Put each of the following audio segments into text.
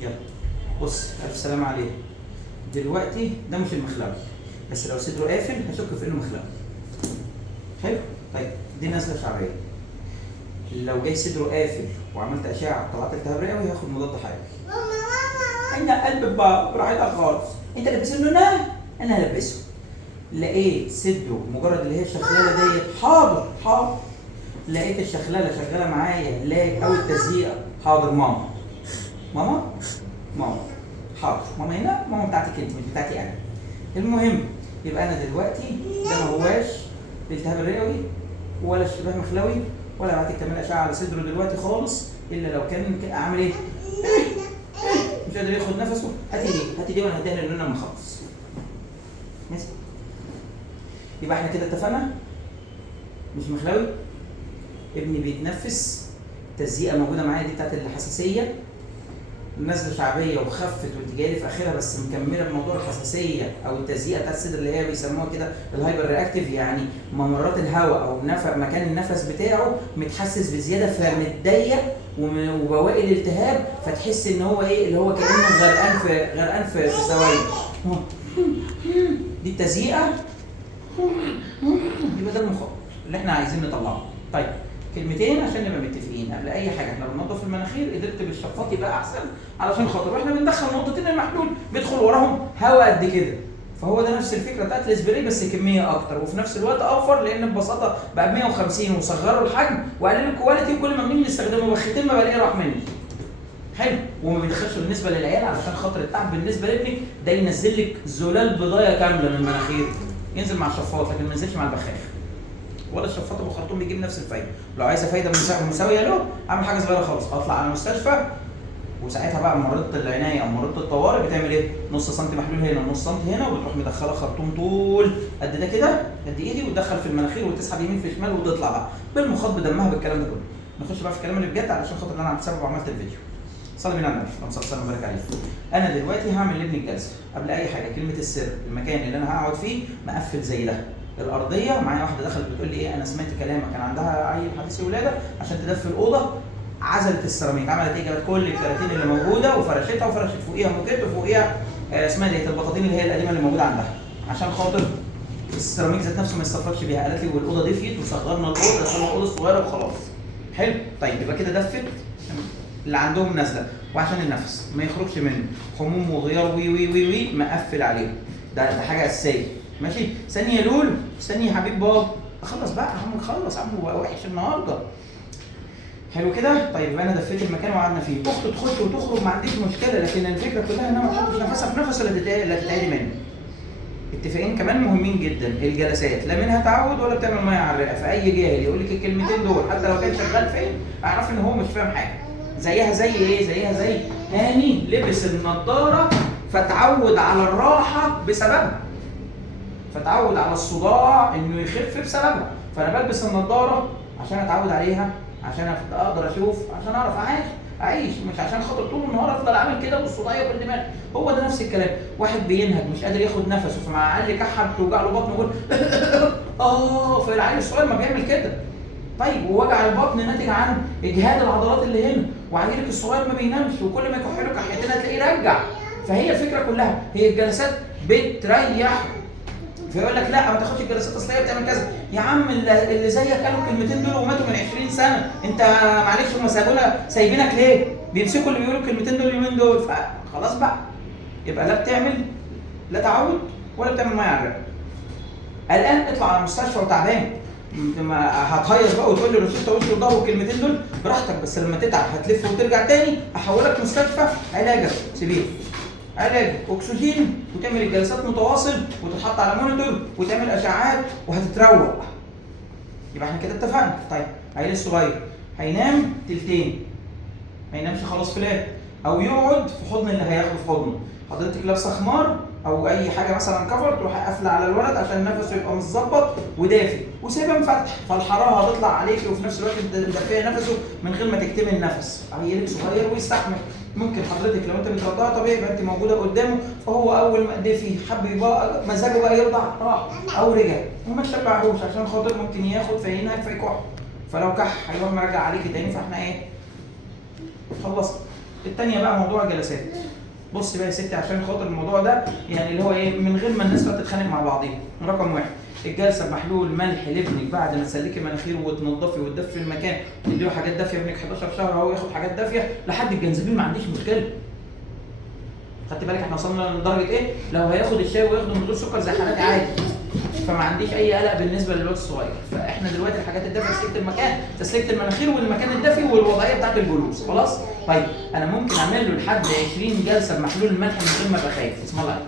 يلا بص، الف سلامة عليه. دلوقتي ده مش المخلوي، بس لو صدره قافل هشك في انه مخلوي. حلو. طيب دي نزله شعبيه. لو جاي صدره قافل وعملت اشعه وطلعت التهاب رئوي هاخد مضاد حيوي. انا قلب براحتك خالص. انت لابسه له؟ انا هلبسه. لقيت صدره مجرد اللي هي الشخلاله ديت، حاضر حاضر. لقيت الشخلاله شغاله معايا، لا او التزييقه، حاضر ماما. ماما ماما حاضر. ماما هنا، ماما بتاعتك انت مش بتاعتي انا. المهم يبقى انا دلوقتي ده ما هواش الالتهاب الرئوي ولا اشتباه مخلوي ولا بعتك كمان اشعه على صدره دلوقتي خالص، الا لو كان اعمل ايه؟ مش قادر ياخد نفسه. هاتي دي وانا هديها لان انا مخلص. ماشي؟ يبقى احنا كده اتفقنا مش مخلوي، ابني بيتنفس، تزييقه موجوده معايا دي بتاعت الحساسيه، نزله شعبيه وخفت وانت جايه في اخرها بس مكمله بموضوع الحساسيه او التزييقه بتاعت الصدر اللي هي بيسموها كده الهايبر رياكتيف، يعني ممرات الهواء او مكان النفس بتاعه متحسس بزياده فمتضيق وبواقي الالتهاب، فتحس ان هو ايه اللي هو كانه غرقان في سوائل. دي التزييقه، يبقى ده المخاط اللي احنا عايزين نطلعه. طيب كلمتين عشان نبقى متفقين قبل اي حاجه، احنا بننظف المناخير قدرت بالشفاط يبقى احسن علشان خاطر واحنا بندخل نقطتين المحلول بيدخل وراهم هواء قد كده، فهو ده نفس الفكره بتاعت الاسبراي بس كميه اكتر وفي نفس الوقت اوفر، لان ببساطه بقى 150 وصغروا الحجم وقللوا الكواليتي وكل ما بنيجي نستخدمه بختين ما بلاقيه راح مني. حلو. وما بيدخلش بالنسبه للعيال علشان خاطر التعب بالنسبه لابنك ده ينزل لك زلال بضايه كامله من المناخير، ينزل مع الشفاط لكن ما ينزلش مع البخاخ. ولا الشفاط ابو خرطوم بيجيب نفس الفايده. لو عايزه فايده مساويه له اعمل حاجه صغيره خالص، اطلع على المستشفى وساعتها بقى ممرضه العنايه او ممرضه الطوارئ بتعمل ايه؟ نص سنتي محلول هنا ونص سنتي هنا، وبتروح مدخله خرطوم طول قد ده كده قد ايدي وتدخل في المناخير وتسحب يمين في شمال وتطلع بقى بالمخاط بدمها بالكلام ده كله. نخش بقى في الكلام اللي بجد علشان خاطر انا عملت سبب وعملت الفيديو. صلي من على النبي اللهم صل وسلم وبارك عليه. انا دلوقتي هعمل لابني الجلسه. قبل اي حاجه كلمه السر، المكان اللي انا هقعد فيه مقفل زي ده. الارضيه معايا واحده دخلت بتقول لي ايه، انا سمعت كلامك كان عندها عيل حديث ولاده عشان تدفي الاوضه، عزلت السيراميك، عملت ايه؟ جابت كل الكراتين اللي موجوده وفرشتها وفرشت فوقيها موكيت وفوقيها اسمها ديت البطاطين اللي هي القديمه اللي موجوده عندها عشان خاطر السيراميك ذات نفسه ما يستفردش بيها. قالت لي والاوضه دفيت وصغرنا الاوضه دخلنا الاوضه الصغيره وخلاص. حلو. طيب يبقى كده دفت اللي عندهم نزله، وعشان النفس ما يخرجش منه حموم وغيار وي وي وي وي مقفل عليهم. ده حاجه اساسيه. ماشي. ثانيه يا لولو، ثانيه يا حبيب بابا، اخلص بقى يا عم، نخلص يا عم، هو وحش النهارده. حلو كده. طيب يبقى انا دفيت المكان وقعدنا فيه، اخته تخش وتخرج ما عنديش مشكله، لكن الفكره كلها ان انا ما احطش نفسها في نفس اللي تتعدي منه. اتفاقين كمان مهمين جدا، الجلسات لا منها تعود ولا بتعمل ميه على الرئه، فاي جاهل يقول لك الكلمتين دول حتى لو كان شغال فين اعرف ان هو مش فاهم حاجه. زيها زي ايه؟ زيها زي هاني لبس النضاره فتعود على الراحه بسببها، فتعود على الصداع انه يخف بسببها، فانا بلبس النضاره عشان اتعود عليها، عشان اقدر اشوف، عشان اعرف اعيش، مش عشان خاطر طول النهار افضل اعمل كده والصداع ياكل دماغي. هو ده نفس الكلام. واحد بينهج مش قادر ياخد نفسه فمع اقل كحه بتوجع له بطنه يقول فالعيل الصغير ما بيعمل كده. طيب ووجع البطن ناتج عن اجهاد العضلات اللي هنا، وعيلك الصغير ما بينامش وكل ما يكح له كحيتين هتلاقيه يرجع. فهي الفكره كلها هي الجلسات بتريح. فيقول لك لا ما تاخدش الجلسات اصل هي بتعمل كذا. يا عم اللي زيك قالوا الكلمتين دول وماتوا من 20 سنه، انت معلش هم سايبينك ليه؟ بيمسكوا اللي بيقولوا الكلمتين دول اليومين دول، فخلاص بقى. يبقى لا بتعمل لا تعود ولا بتعمل ميه على الرئه. الان اطلع على المستشفى وتعبان هتهيص بقى وتقول لي روشته وش وظهر والكلمتين دول براحتك، بس لما تتعب هتلف وترجع تاني احولك مستشفى. علاجك سيبيه، علاج اكسجين وتعمل الجلسات متواصل وتتحط على مونيتور وتعمل اشعاعات وهتتروق. يبقى احنا كده اتفقنا. طيب عيل الصغير هينام تلتين، ما ينامش خلاص فلات، او يقعد في حضن اللي هياخده في حضنه. حضرتك لابسه خمار او اي حاجه مثلا كفر تروح قافله على الولد عشان نفسه يبقى متظبط ودافي وسيبها مفتح، فالحراره هتطلع عليكي وفي نفس الوقت مدفيه نفسه من غير ما تكتمي النفس. عيلك صغير ويستحمل. ممكن حضرتك لو انت بترضعها طبيعي يبقى انت موجوده قدامه، فهو اول ما دفي حب يبقى مزاجه بقى يرضع راح او رجع، وما تشبعهوش عشان خاطر ممكن ياخد فينهك فيكح، فلو كح هيروح مرجع عليكي تاني. فاحنا ايه؟ خلصنا. الثانيه بقى موضوع الجلسات. بص بقى يا ستي عشان خاطر الموضوع ده يعني اللي هو ايه من غير ما الناس تتخانق مع بعضيها. رقم واحد الجلسه بمحلول ملح لابنك بعد ما تسلكي مناخيره وتنضفي وتدفي المكان تديله حاجات دافيه. ابنك 11 شهر اهو ياخد حاجات دافيه لحد الجنزبيل ما عنديش مشكله. خدت بالك احنا وصلنا لدرجه ايه؟ لو هياخد الشاي وياخده من غير سكر زي حالاتي عادي. فما عنديش اي قلق بالنسبه للواد الصغير. فاحنا دلوقتي الحاجات الدافيه تسليكه المكان، تسليكه المناخير والمكان الدافي والوضعيه بتاعت الجلوس خلاص؟ طيب انا ممكن اعمل له لحد 20 جلسه بمحلول الملح من غير ما ابقى خايف. اسم الله عليك.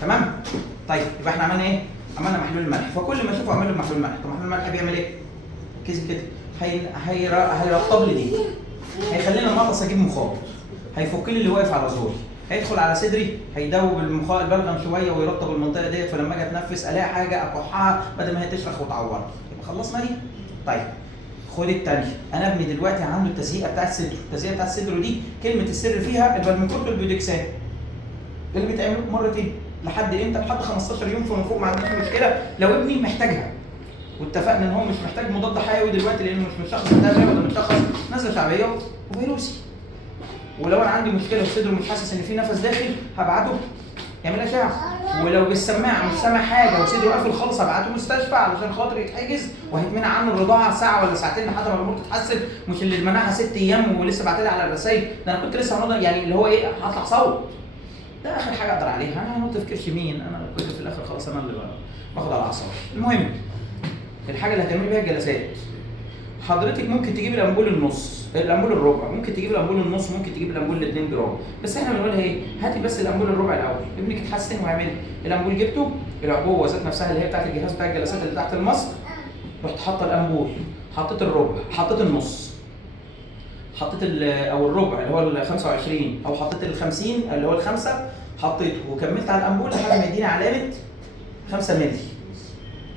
تمام؟ طيب يبقى احنا عملنا ايه؟ عملنا محلول الملح. فكل ما اشوفه اعمل له محلول الملح. طب محلول الملح بيعمل ايه؟ ركزي كده. هيرطب لي دي. هيخليني المغص اجيب مخاط. هيفك لي اللي واقف على زوري. هيدخل على صدري هيدوب البلغم شويه ويرطب المنطقه ديت. فلما اجي اتنفس الاقي حاجه اكحها بدل ما هي تشرخ وتعور. يبقى خلصنا دي. طيب خد الثانيه. انا ابني دلوقتي عنده التزييقه بتاعت صدره. التزييقه بتاعت صدره دي كلمه السر فيها البالميكورت والبيودكسان. اللي بيتعمل مرتين. لحد امتى؟ لحد 15 يوم فما فوق. ما عنديش مشكله لو ابني محتاجها. واتفقنا ان هو مش محتاج مضاد حيوي دلوقتي لانه مش مشخص ده ولا مشخص نزله شعبيه وفيروسي. ولو انا عندي مشكله في صدره مش حاسس ان في نفس داخل هبعته يعمل اشعه. ولو بالسماعه مش سامع حاجه وصدره قافل خالص هبعته مستشفى علشان خاطر يتحجز وهيتمنع عنه الرضاعه ساعه ولا ساعتين لحد ما الامور تتحسن. مش اللي المناعه 6 ايام ولسه بعتلي على الرسائل. ده انا كنت لسه يعني اللي هو ايه هطلع صوت. ده اخر حاجه اقدر عليها. انا هنط في كرش مين؟ انا كنت في الاخر خلاص انا اللي باخد على الاعصاب. المهم الحاجه اللي هتعملي بيها الجلسات. حضرتك ممكن تجيب الامبول النص، الامبول الربع، ممكن تجيب الامبول النص، ممكن تجيب الامبول 2 جرام. بس احنا بنقولها ايه؟ هاتي بس الامبول الربع الاول. ابنك يتحسن ويعمل الامبول جبته، العبوه ذات نفسها اللي هي بتاعت الجهاز بتاع الجلسات اللي تحت الماسك. رحت حاطه الامبول، حطيت الربع، حطيت النص، حطيت او الربع اللي هو ال 25 او حطيت ال 50 اللي هو الخمسه حطيته وكملت على الامبول لحد ما يديني علامه 5 مللي.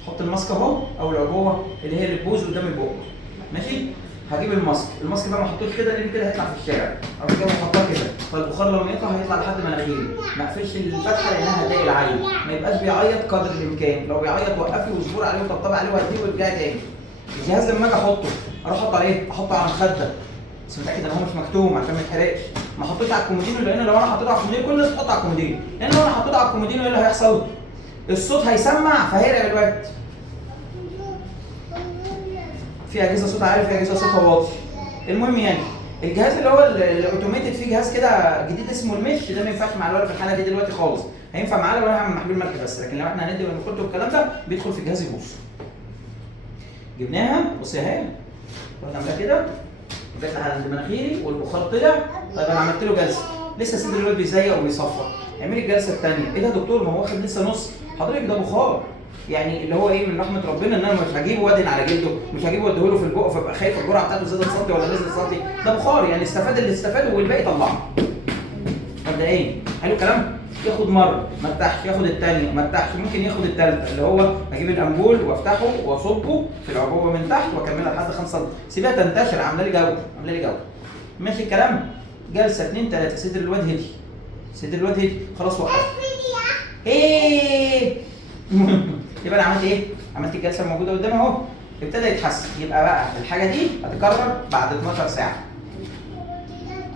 حط الماسك اهو او العبوه اللي هي اللي بتبوظ قدام البق. ماشي؟ هجيب الماسك بقى ما احطوش كده لان كده هيطلع في الشارع. اروح جاي احطها كده، فالبخار لما يطلع هيطلع لحد مناخيري. ما اقفلش الفتحه لانها هتضايق العيل، ما يبقاش بيعيط قدر الامكان. لو بيعيط وقفي واصبري عليه وطبطبي عليه وهديه وارجعي تاني. الجهاز لما اجي احطه اروح احطه على ايه؟ احطه على المخده. بس متاكد ان هو مش مكتوم عشان ما يتحرقش. ما حطيتش على الكومودينو لان لو انا حطيته على الكومودينو كل الناس تحط على الكومودينو. لان لو انا حطيته على الكومودينو ايه اللي هيحصل؟ الصوت هيسمع فهيرعب الواد. في اجهزه صوت عالي في اجهزه صوتها واطي. المهم يعني الجهاز اللي هو الاوتوميتد فيه جهاز كده جديد اسمه المش ده ما ينفعش مع الولد في الحاله دي دلوقتي خالص. هينفع معاه لو انا هعمل محلول ملح بس. لكن لو احنا هندي بالمخدر والكلام ده بيدخل في الجهاز يبوظ. جبناها بصي اهي. رحت عاملها كده جت على مناخيري والبخار طلع. طيب انا عملت له جلسه لسه صدر الولد بيزيق وبيصفر. اعملي الجلسه الثانيه. ايه ده يا دكتور ما هو واخد لسه نص. حضرتك ده بخار. يعني اللي هو ايه من رحمه ربنا ان انا مش هجيبه وادهن على جلده، مش هجيبه واديه له في البق فابقى خايف الجرعه بتاعته زادت سنتي ولا نزلت سنتي. ده بخار يعني استفاد اللي استفاده والباقي طلعه. مبدئيا حلو الكلام؟ ياخد مره ما ارتاحش، ياخد الثانيه ما ارتاحش، ممكن ياخد الثالثه اللي هو اجيب الامبول وافتحه واصبه في العبوه من تحت واكملها لحد 5 سم. سيبها تنتشر عامله لي جو، عامله لي جو. ماشي الكلام؟ جلسه 2 3 صدر الواد هدي. صدر الواد هدي خلاص وقف. ايه يبقى انا عملت ايه؟ عملت الجلسه الموجوده قدامي اهو. ابتدى يتحسن. يبقى بقى الحاجه دي هتكرر بعد 12 ساعه.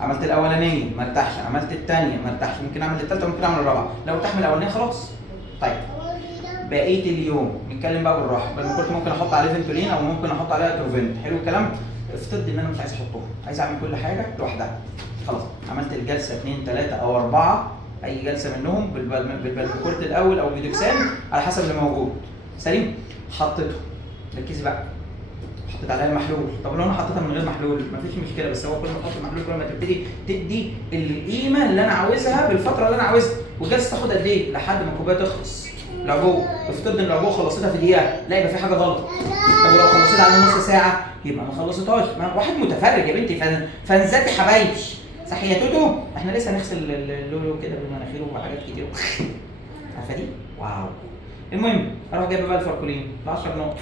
عملت الاولانيه ما ارتاحش، عملت الثانيه ما ارتاحش، ممكن اعمل الثالثه وممكن اعمل الرابعه. لو ارتاح من الاولانيه خلاص. طيب بقيه اليوم نتكلم بقى بالراحه. بدل كنت ممكن احط عليه فنتولين او ممكن احط عليه اتروفنت. حلو الكلام؟ افترض ان انا مش عايز احطهم، عايز اعمل كل حاجه لوحدها. خلاص عملت الجلسه 2 3 او 4 اي جلسه منهم بالبالكورت الاول او بيدوكسان على حسب اللي موجود. سليم؟ حطيته. ركزي بقى. حطيت عليها المحلول. طب لو انا حطيتها من غير محلول مفيش مشكله. بس هو كل ما تحط المحلول كل ما تبتدي تدي القيمه اللي انا عاوزها بالفتره اللي انا عاوزها. والجلسه تاخد قد ايه؟ لحد ما الكوبايه تخلص. العبوه افترض ان العبوه خلصتها في دقيقه، لا يبقى في حاجه غلط. طب ولو خلصتها على نص ساعه يبقى ما خلصتهاش. واحد متفرج يا بنتي فانزاتي حبايبي. صح يا توتو؟ احنا لسه هنغسل اللولو كده بالمناخير وحاجات كتير. عارفه دي؟ واو. المهم اروح جايب بقى الفاركولين ب 10 نقط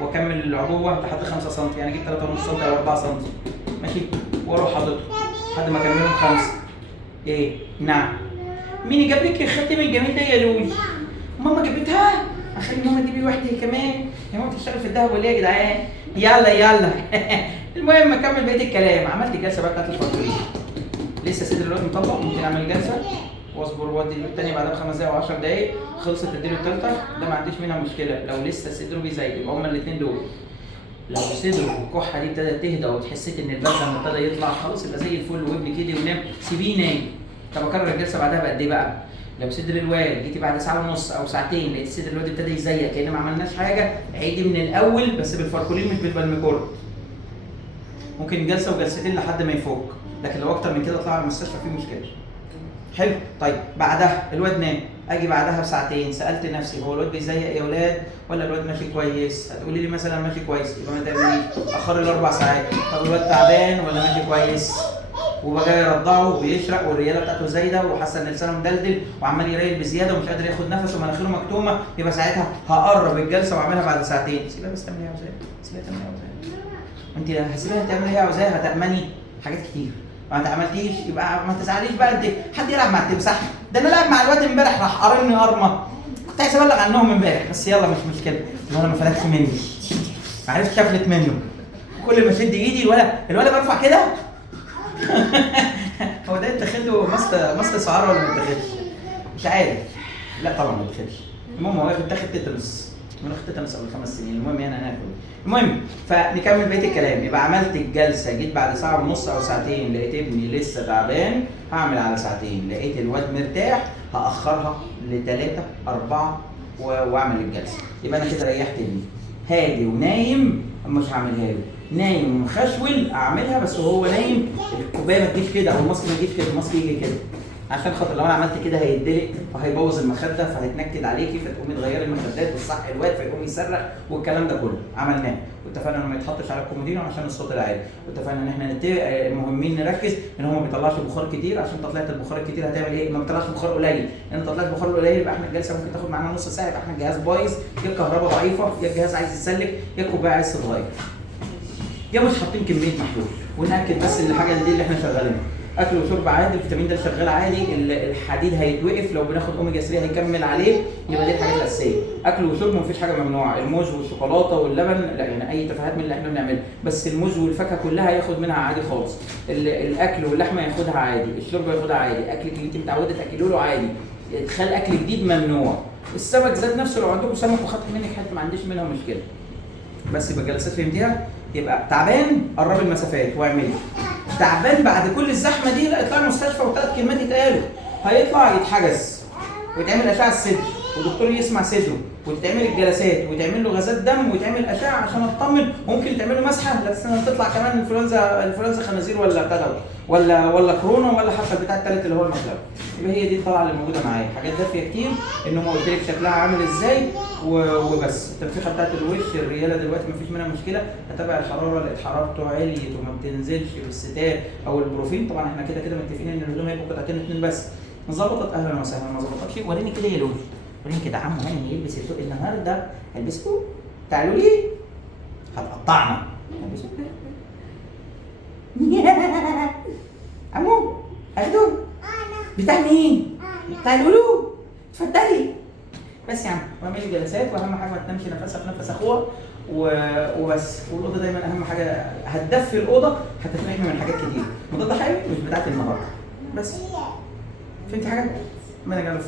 واكمل العبوه لحد 5 سم. يعني اجيب 3.5 سم او 4 سم. ماشي؟ واروح حاططه لحد ما اكملهم 5. ايه؟ نعم. مين اللي جاب لك الخاتم الجميل ده يا لولي؟ ماما جابتها؟ اخلي ماما تجيبي واحده كمان. يا ماما بتشتغل في الدهب ولا ايه يا جدعان؟ يلا المهم اكمل بقيه الكلام. عملت الجلسه بقى بتاعت الفرقين، لسه صدر الواد مطبق، ممكن اعمل جلسه واصبر وادي له الثانيه بعدها ب5 دقايق او 10 دقايق، خلصت اديله الثالثه، ده ما عنديش منها مشكله. لو لسه صدره بيزيد يبقى هما الاثنين دول. لو صدره والكحه دي ابتدت تهدى وتحسيت ان البلسم ابتدى يطلع خلاص يبقى زي الفل، وابني كده ونام، سيبيه نايم. طب اكرر الجلسه بعدها بقد ايه بقى؟ لو صدر الواد جيتي بعد ساعه ونص او ساعتين لقيت صدر الواد ابتدى يزيق كأن ما عملناش حاجه، عيدي من الاول بس بالفاركولين مش بالبلميكورد. ممكن جلسه وجلستين لحد ما يفوق، لكن لو اكتر من كده طلع على المستشفى فيه مشكله. حلو. طيب بعدها الواد نام، اجي بعدها بساعتين سالت نفسي هو الواد بيزيق يا اولاد ولا الواد ماشي كويس؟ هتقولي لي مثلا ماشي كويس، يبقى ما تعمليش اخر ال4 ساعات. طب الواد تعبان ولا ماشي كويس؟ وبقى جاي يرضعه وبيشرق والرياله بتاعته زايده وحاسه ان لسانه مدلدل وعمال يريل بزياده ومش قادر ياخد نفسه ومناخيره مكتومه، يبقى ساعتها هقرب الجلسه واعملها بعد ساعتين. سيبها بس تعمل ايه يا عاوزاه، سيبها تعمل ايه يا عاوزاه. انت هسيبها تعمل ايه يا عاوزاه؟ هتأمني حاجات كتير. ما انت عملتيش يبقى ما تزعليش بقى. انت حد يلعب مع التمساح؟ ده انا لعب مع الواد امبارح راح قرني قرمه، كنت عايز ابلغ عنهم امبارح بس يلا مش مشكله. انا ما فلتش مني، ما عرفتش افلت منه. كل ما اشد ايدي الولا برفع كده. هو ده يتاخد له مصل سعار ولا ما يتاخدش؟ مش عارف. لا طبعا ما يتاخدش. المهم هو اتاخد تيتانوس، مناخ تيتانوس قبل 5 سنين. المهم يعني هناكل. المهم فنكمل بقيه الكلام. يبقى عملت الجلسه، جيت بعد ساعه ونص او ساعتين لقيت ابني لسه تعبان، هعمل على ساعتين. لقيت الواد مرتاح هاخرها ل3 4 واعمل الجلسه. يبقى انا كده ريحت ابني. هادي ونايم مش هعملها له، نايم ومخشول اعملها بس وهو نايم. الكوبايه ما تجيش كده او الماسك ما يجيش كده، الماسك يجي كده، عشان خاطر لو انا عملت كده هيدلق وهيبوظ المخده فهيتنكد عليكي فتقومي تغيري المخدات وتصحي الواد فيقوم يصرخ والكلام ده كله. عملناه واتفقنا انه ما يتحطش على الكومودينو عشان الصوت العالي، واتفقنا ان احنا المهمين نركز ان هو ما بيطلعش بخار كتير، عشان تطلعت البخار الكتير هتعمل ايه؟ ما بيطلعش بخار قليل، لان طلعت بخار قليل يبقى احنا الجلسه ممكن تاخد معانا نص ساعه، يبقى احنا الجهاز بايظ، يا الكهرباء ضعيفه، يا الجهاز عايز يتسلك، يا الكوبايه عايز تتغير، يا مش حاطين كميه محلول. وناكد بس الحاجه دي اللي احنا شغالينها. اكل وشرب عادي، الفيتامين ده شغال عادي، الحديد هيتوقف لو بناخد اوميجا 3 هيكمل عليه، يبقى دي الحاجات الاساسيه. اكل وشرب مفيش حاجه ممنوعه، الموز والشوكولاته واللبن لا، يعني اي تفاهات من اللي احنا بنعملها، بس الموز والفاكهه كلها ياخد منها عادي خالص. الاكل واللحمه ياخدها عادي، الشرب ياخدها عادي، اكل اللي انت متعوده تاكله له عادي. ادخال اكل جديد ممنوع. السمك ذات نفسه لو عندكم سمك وخدت منك حته ما عنديش منها مشكله. بس يبقى جلسات فهمتيها. يبقى تعبان قرب المسافات واعملي. تعبان بعد كل الزحمه دي لا، اطلع المستشفى وثلاث كلمات يتقالوا. هيطلع يتحجز ويتعمل اشعه الصدر ودكتور يسمع صدره وتتعمل الجلسات ويتعمل له غازات دم ويتعمل اشعه عشان اطمن. ممكن تعمل له مسحه لا تطلع كمان انفلونزا خنازير ولا بتاع ولا كورونا ولا حتى بتاع الثالث اللي هو المخلوق. يبقى هي دي الطلعه اللي موجوده معايا. حاجات دافيه كتير انه ما قلت لك شكلها عامل ازاي وبس. التنفيخه بتاعت الوش الرياله دلوقتي ما فيش منها مشكله. هتابع الحراره، لقيت حرارته عليت وما بتنزلش بالستان او البروفين. طبعا احنا كده متفقين ان الهدوم هيبقوا قطعتين 2 بس. ظبطت اهلا وسهلا، ما ظبطتش وريني كده يا لولي، وريني كده عمو هاني يلبس الفوق النهارده هلبسه. تعالوا لي هتقطعنا. هلبسه عمو اخده بتاع مين؟ بتاع لولو. اتفضلي بس يا عم. واعملي جلسات، واهم حاجه ما تنامش نفسها في نفس اخوها وبس. والاوضه دايما اهم حاجه، هتدفي الاوضه هتترحمي من حاجات كتير. مضاد حيوي مش بتاعت النهارده بس. فهمتي حاجه؟ ما انا جاي له